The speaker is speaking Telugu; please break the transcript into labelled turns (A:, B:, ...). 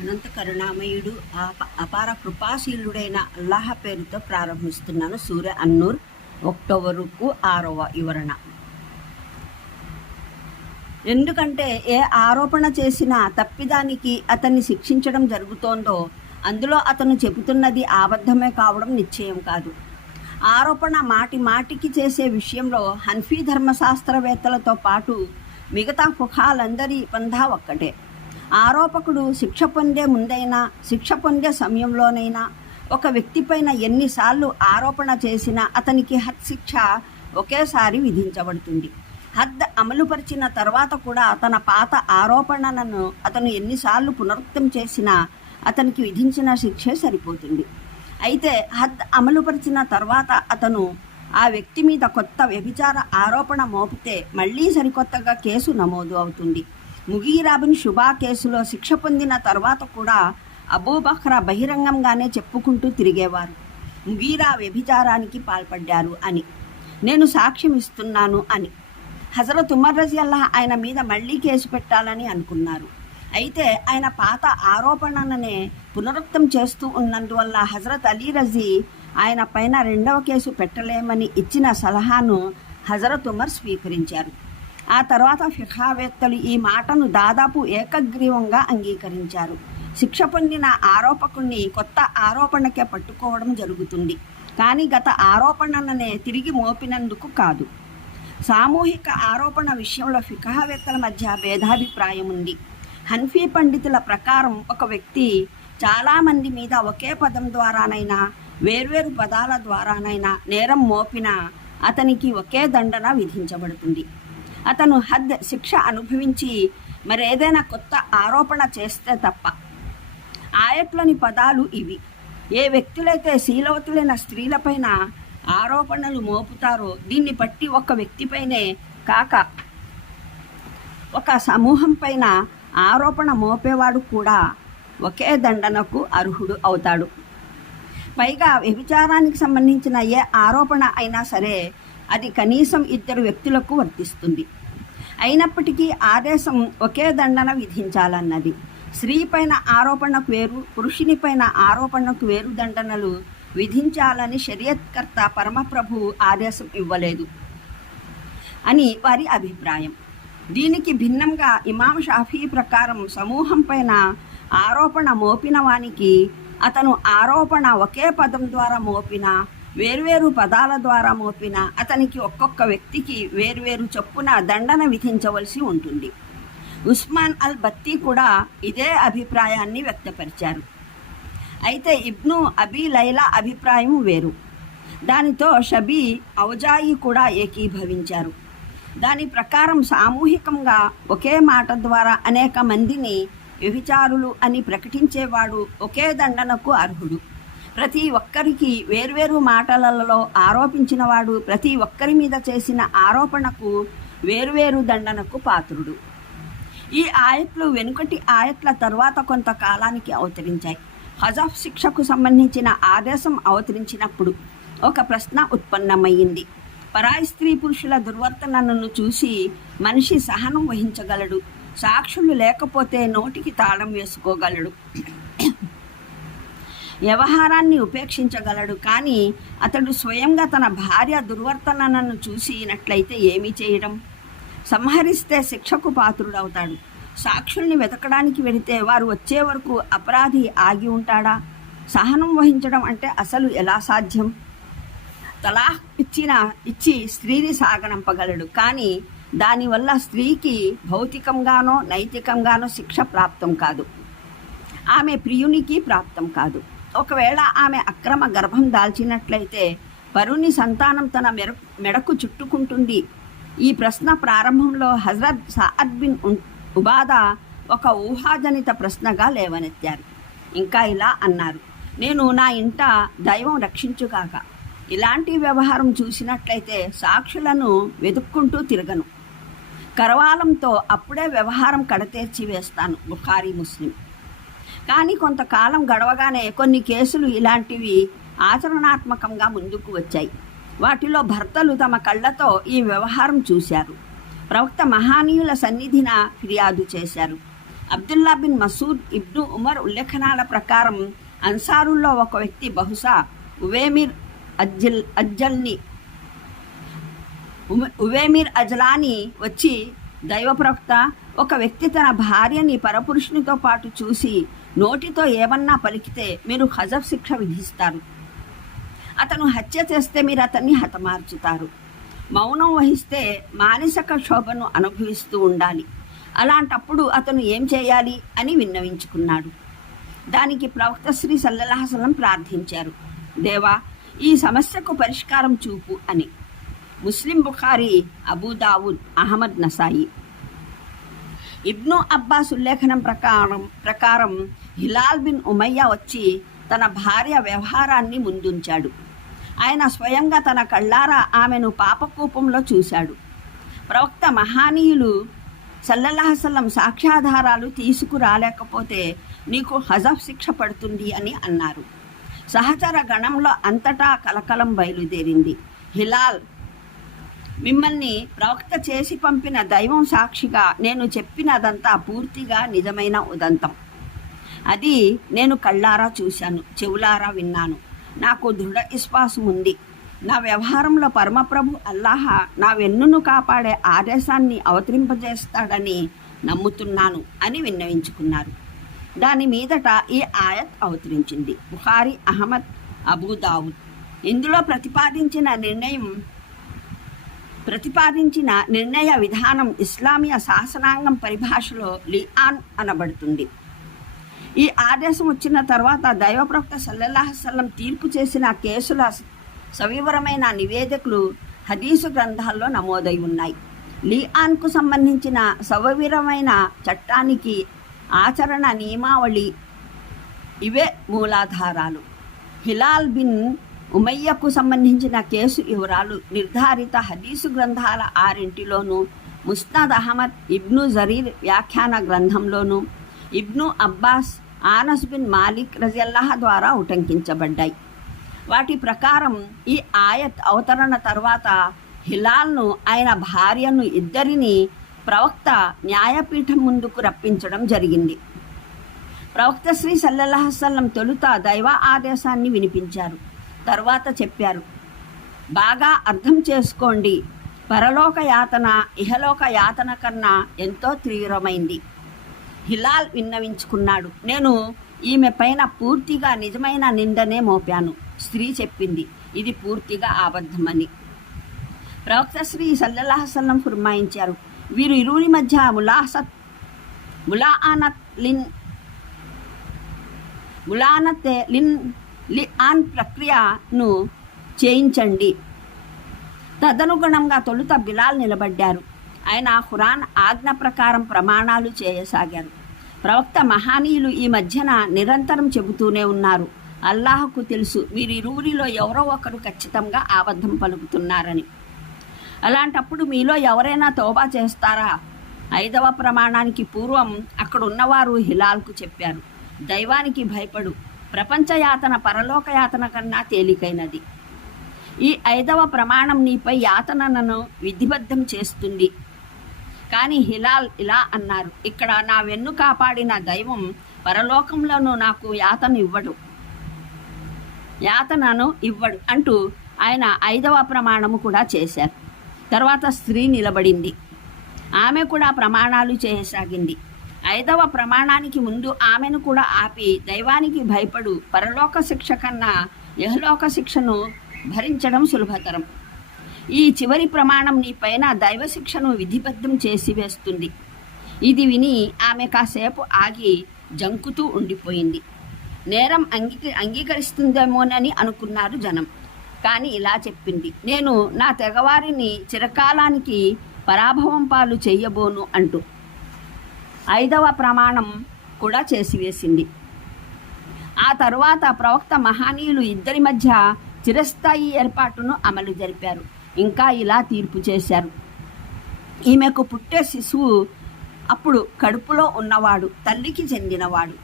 A: అనంత కరుణామయుడు అపార కృపాశీలుడైన అల్లాహ పేరుతో ప్రారంభిస్తున్నాను సూర్య అన్నూర్ అక్టోబరుకు ఆరవ వివరణ. ఎందుకంటే ఏ ఆరోపణ చేసినా తప్పిదానికి అతన్ని శిక్షించడం జరుగుతోందో అందులో అతను చెబుతున్నది అబద్ధమే కావడం నిశ్చయం కాదు. ఆరోపణ మాటి మాటికి చేసే విషయంలో హన్ఫీ ధర్మశాస్త్రవేత్తలతో పాటు మిగతా ఫుహాలందరి పంధా ఒక్కటే. ఆరోపకుడు శిక్ష పొందే ముందైనా శిక్ష పొందే సమయంలోనైనా ఒక వ్యక్తిపైన ఎన్నిసార్లు ఆరోపణ చేసినా అతనికి హత్ శిక్ష ఒకేసారి విధించబడుతుంది. హద్ అమలుపరిచిన తర్వాత కూడా తన పాత ఆరోపణలను అతను ఎన్నిసార్లు పునరుక్తం చేసినా అతనికి విధించిన శిక్షే సరిపోతుంది. అయితే హద్ అమలుపరిచిన తర్వాత అతను ఆ వ్యక్తి మీద కొత్త వ్యభిచార ఆరోపణ మోపితే మళ్ళీ సరికొత్తగా కేసు నమోదు అవుతుంది. ముగీరాబిన్ షుబా కేసులో శిక్ష పొందిన తర్వాత కూడా అబూబక్రా బహిరంగంగానే చెప్పుకుంటూ తిరిగేవారు. ముగీరా వ్యభిచారానికి పాల్పడ్డారు అని. నేను సాక్ష్యం ఇస్తున్నాను అని. హజరత్ ఉమర్ రజియల్లా ఆయన మీద మళ్ళీ కేసు పెట్టాలని అనుకున్నారు. అయితే ఆయన పాత ఆరోపణలనే పునరుక్తం చేస్తూ ఉన్నందువల్ల హజరత్ అలీ రజీ ఆయన పైన రెండవ కేసు పెట్టలేమని ఇచ్చిన సలహాను హజరత్ ఉమర్ స్వీకరించారు. ఆ తర్వాత ఫిఖావేత్తలు ఈ మాటను దాదాపు ఏకగ్రీవంగా అంగీకరించారు. శిక్ష పొందిన ఆరోపకుణ్ణి కొత్త ఆరోపణకే పట్టుకోవడం జరుగుతుంది. కానీ గత ఆరోపణలనే తిరిగి మోపినందుకు కాదు. సామూహిక ఆరోపణ విషయంలో ఫిఖావేత్తల మధ్య భేదాభిప్రాయం ఉంది హన్ఫీ పండితుల ప్రకారం ఒక వ్యక్తి చాలామంది మీద ఒకే పదం ద్వారానైనా వేర్వేరు పదాల ద్వారానైనా నేరం మోపినా అతనికి ఒకే దండన విధించబడుతుంది. అతను హద్ శిక్ష అనుభవించి మరేదైనా కొత్త ఆరోపణ చేస్తే తప్ప. ఆయట్లోని పదాలు ఇవి. ఏ వ్యక్తులైతే శీలవతులైన స్త్రీలపైన ఆరోపణలు మోపుతారో దీన్ని బట్టి ఒక వ్యక్తిపైనే కాక ఒక సమూహం పైన ఆరోపణ మోపేవాడు కూడా ఒకే దండనకు అర్హుడు అవుతాడు. పైగా వ్యభిచారానికి సంబంధించిన ఏ ఆరోపణ అయినా సరే అది కనీసం ఇద్దరు వ్యక్తులకు వర్తిస్తుంది. అయినప్పటికీ ఆదేశం ఒకే దండన విధించాలన్నది. స్త్రీ పైన ఆరోపణకు వేరు పురుషుని పైన ఆరోపణకు వేరు దండనలు విధించాలని షరియత్కర్త పరమప్రభు ఆదేశం ఇవ్వలేదు అని వారి అభిప్రాయం. దీనికి భిన్నంగా ఇమాం షాఫీ ప్రకారం సమూహం పైన ఆరోపణ మోపిన వానికి అతను ఆరోపణ ఒకే పదం ద్వారా మోపిన వేర్వేరు పదాల ద్వారా మోపిన అతనికి ఒక్కొక్క వ్యక్తికి వేర్వేరు చొప్పున దండన విధించవలసి ఉంటుంది. ఉస్మాన్ అల్ బత్తీ కూడా ఇదే అభిప్రాయాన్ని వ్యక్తపరిచారు. అయితే ఇబ్ను అబీ లైలా అభిప్రాయం వేరు. దానితో షబీ ఔజాయి కూడా ఏకీభవించారు. దాని ప్రకారం సామూహికంగా ఒకే మాట ద్వారా అనేక మందిని వ్యభిచారులు అని ప్రకటించేవాడు ఒకే దండనకు అర్హుడు. ప్రతి ఒక్కరికి వేర్వేరు మాటలలో ఆరోపించిన వాడు ప్రతి ఒక్కరి మీద చేసిన ఆరోపణకు వేర్వేరు దండనకు పాత్రుడు. ఈ ఆయట్లు వెనుకటి ఆయట్ల తర్వాత కొంతకాలానికి అవతరించాయి. హజాఫ్ శిక్షకు సంబంధించిన ఆదేశం అవతరించినప్పుడు ఒక ప్రశ్న ఉత్పన్నమయ్యింది. పరాయి స్త్రీ పురుషుల దుర్వర్తనను చూసి మనిషి సహనం వహించగలడు. సాక్షులు లేకపోతే నోటికి తాళం వేసుకోగలడు. వ్యవహారాన్ని ఉపేక్షించగలడు. కానీ అతడు స్వయంగా తన భార్య దుర్వర్తనను చూసినట్లయితే ఏమీ చేయడం? సంహరిస్తే శిక్షకు పాత్రుడవుతాడు. సాక్షుల్ని వెతకడానికి వెళితే వారు వచ్చే వరకు అపరాధి ఆగి ఉంటాడా? సహనం వహించడం అంటే అసలు ఎలా సాధ్యం? తలాహ్ ఇచ్చిన ఇచ్చి స్త్రీని సాగనంపగలడు. కానీ దానివల్ల స్త్రీకి భౌతికంగానో నైతికంగానో శిక్ష ప్రాప్తం కాదు. ఆమె ప్రియునికి ప్రాప్తం కాదు. ఒకవేళ ఆమె అక్రమ గర్భం దాల్చినట్లయితే పరుని సంతానం తన మెర మెడకు చుట్టుకుంటుంది. ఈ ప్రశ్న ప్రారంభంలో హజరత్ సాద్ బిన్ ఉబాదా ఒక ఊహాజనిత ప్రశ్నగా లేవనెత్తారు. ఇంకా ఇలా అన్నారు నేను నా ఇంట దైవం రక్షించుగాక. ఇలాంటి వ్యవహారం చూసినట్లయితే సాక్షులను వెతుక్కుంటూ తిరగను. కరవాలంతో అప్పుడే వ్యవహారం కడతేర్చి వేస్తాను బుఖారీ ముస్లిం. కానీ కొంతకాలం గడవగానే కొన్ని కేసులు ఇలాంటివి ఆచరణాత్మకంగా ముందుకు వచ్చాయి. వాటిలో భర్తలు తమ కళ్ళతో ఈ వ్యవహారం చూశారు. ప్రవక్త మహానీయుల సన్నిధిన ఫిర్యాదు చేశారు. Abdullah bin Masood Ibn Umar ఉల్లేఖనాల ప్రకారం అన్సారుల్లో ఒక వ్యక్తి బహుశా ఉవేమిర్ అజ్జల్ అజ్జల్ని ఉవేమిర్ అజలాని వచ్చి దైవ ప్రవక్త ఒక వ్యక్తి తన భార్యని పరపురుషునితో పాటు చూసి నోటితో ఏమన్నా పలికితే మీరు హజబ్ శిక్ష విధిస్తారు. అతను హత్య చేస్తే మీరు అతన్ని హతమార్చుతారు. మౌనం వహిస్తే మానసిక శోభను అనుభవిస్తూ ఉండాలి. అలాంటప్పుడు అతను ఏం చేయాలి అని విన్నవించుకున్నాడు. దానికి ప్రవక్త శ్రీ సల్లల్లాహసలం ప్రార్థించారు. దేవా ఈ సమస్యకు పరిష్కారం చూపు అని. ముస్లిం బుఖారీ అబూదావుద్ అహ్మద్ నసాయి. ఇబ్ను అబ్బాస్ ఉల్లేఖనం ప్రకారం ప్రకారం హిలాల్ బిన్ ఉమయ్య వచ్చి తన భార్య వ్యవహారాన్ని ముందుంచాడు. ఆయన స్వయంగా తన కళ్ళారా ఆమెను పాపకూపంలో చూశాడు. ప్రవక్త మహానీయులు సల్లల్లాహసల్లం సాక్ష్యాధారాలు తీసుకురాలేకపోతే నీకు హజఫ్ శిక్ష పడుతుంది అని అన్నారు. సహచర గణంలో అంతటా కలకలం బయలుదేరింది. హిలాల్ మిమ్మల్ని ప్రవక్త చేసి పంపిన దైవం సాక్షిగా నేను చెప్పినదంతా పూర్తిగా నిజమైన ఉదంతం. అది నేను కళ్ళారా చూశాను చెవులారా విన్నాను. నాకు దృఢ విశ్వాసం ఉంది నా వ్యవహారంలో పరమప్రభు అల్లాహ నా వెన్నును కాపాడే ఆదేశాన్ని అవతరింపజేస్తాడని నమ్ముతున్నాను అని విన్నవించుకున్నారు. దాని మీదట ఈ ఆయత్ అవతరించింది. బుహారి అహ్మద్ అబూదావుద్ ఇందులో ప్రతిపాదించిన నిర్ణయం ప్రతిపాదించిన నిర్ణయ విధానం ఇస్లామీయ శాసనాంగం పరిభాషలో లిఆన్ అనబడుతుంది. ఈ ఆదేశం వచ్చిన తర్వాత దైవప్రవక్త సల్లల్లాహసల్లం తీర్పు చేసిన కేసుల సవివరమైన నివేదికలు హదీసు గ్రంథాల్లో నమోదై ఉన్నాయి. లిఆన్కు సంబంధించిన సవివరమైన చట్టానికి ఆచరణ నియమావళి ఇవే మూలాధారాలు. హిలాల్ బిన్ ఉమయ్యకు సంబంధించిన కేసు వివరాలు నిర్ధారిత హదీసు గ్రంథాల ఆరింటిలోనూ ముస్నాద్ అహ్మద్ ఇబ్ను జరీర్ వ్యాఖ్యాన గ్రంథంలోనూ Ibn Abbas Anas bin Malik రజల్లాహ ద్వారా ఉటంకించబడ్డాయి. వాటి ప్రకారం ఈ ఆయత్ అవతరణ తర్వాత హిలాల్ను ఆయన భార్యను ఇద్దరిని ప్రవక్త న్యాయపీఠం ముందుకు రప్పించడం జరిగింది. ప్రవక్త శ్రీ సల్లల్లాహసల్లం తొలుత దైవ ఆదేశాన్ని వినిపించారు. తర్వాత చెప్పారు. బాగా అర్థం చేసుకోండి. పరలోక యాతన ఇహలోక యాతన కన్నా ఎంతో తీవ్రమైంది. హిలాల్ విన్నవించుకున్నాడు. నేను ఈమె పైన పూర్తిగా నిజమైన నిందనే మోపాను. స్త్రీ చెప్పింది ఇది పూర్తిగా అబద్ధమని. ప్రవక్త శ్రీ సల్లల్లాహసల్లం ఫుర్మాయించారు వీరు ఇరువురి మధ్య ములాసత్ ములాఆనత్ లిన్ ములానత్ లిన్ ఆన్ ప్రక్రియను చేయించండి. తదనుగుణంగా తొలుత బిలాల్ నిలబడ్డారు. ఆయన ఖురాన్ ఆజ్ఞ ప్రకారం ప్రమాణాలు చేయసాగారు. ప్రవక్త మహానీయులు ఈ మధ్యన నిరంతరం చెబుతూనే ఉన్నారు. అల్లాహకు తెలుసు వీరిరువురిలో ఎవరో ఒకరు ఖచ్చితంగా ఆబద్ధం పలుకుతున్నారని. అలాంటప్పుడు మీలో ఎవరైనా తోబా చేస్తారా? ఐదవ ప్రమాణానికి పూర్వం అక్కడున్నవారు హిలాల్కు చెప్పారు. దైవానికి భయపడు. ప్రపంచ యాతన పరలోక యాతన కన్నా తేలికైనది. ఈ ఐదవ ప్రమాణం నీపై యాతనను విధిబద్ధం చేస్తుంది. కానీ హిలాల్ ఇలా అన్నారు ఇక్కడ నా వెన్ను కాపాడిన దైవం పరలోకంలోనూ నాకు యాతన ఇవ్వడు. యాతనను ఇవ్వడు అంటూ ఆయన ఐదవ ప్రమాణము కూడా చేశారు. తర్వాత స్త్రీ నిలబడింది. ఆమె కూడా ప్రమాణాలు చేయసాగింది ఐదవ ప్రమాణానికి ముందు ఆమెను కూడా ఆపి దైవానికి భయపడు పరలోక శిక్ష కన్నా యహలోక శిక్షను భరించడం సులభతరం. ఈ చివరి ప్రమాణం నీ పైన దైవ శిక్షను విధిబద్ధం చేసి వేస్తుంది. ఇది విని ఆమె కాసేపు ఆగి జంకుతూ ఉండిపోయింది. నేరం అంగీ అంగీకరిస్తుందేమోనని అనుకున్నారు జనం. కానీ ఇలా చెప్పింది నేను నా తెగవారిని చిరకాలానికి పరాభవం పాలు చెయ్యబోను అంటూ. ఐదవ ప్రమాణం కూడా చేసివేసింది. ఆ తరువాత ప్రవక్త మహానీయులు ఇద్దరి మధ్య చిరస్థాయి ఏర్పాటును అమలు జరిపారు. ఇంకా ఇలా తీర్పు చేశారు. ఈమెకు పుట్టే శిశువు అప్పుడు కడుపులో ఉన్నవాడు తల్లికి చెందినవాడు.